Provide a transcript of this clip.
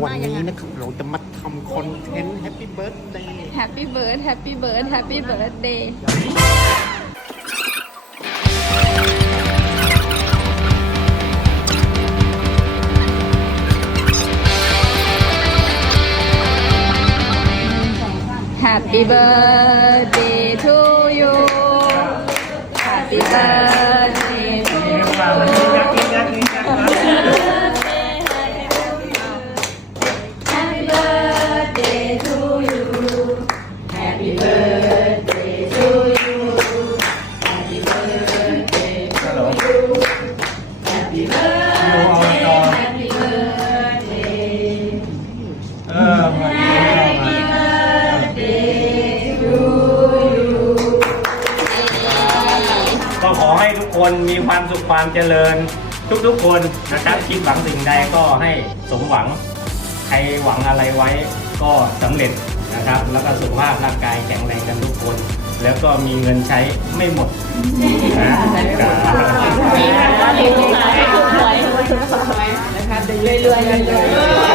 วันนี้นะครับเราจะมาทำคอนเทนต์ Happy Birthday Happy bird Happy bird Happy birthday แฮปปี้เบิร์ดเดย์ทูยู Happy birthday ก็ขอให้ทุกคนมีความสุขความเจริญ ทุกๆคนนะครับคิดหวังสิ่งใดก็ให้สมหวัง ใครหวังอะไรไว้ก็สำเร็จนะครับ แล้วก็สุขภาพร่างกายแข็งแรงกันทุกคน แล้วก็มีเงินใช้ไม่หมดนะครับนะคะเรื่อยๆเรื่อยๆ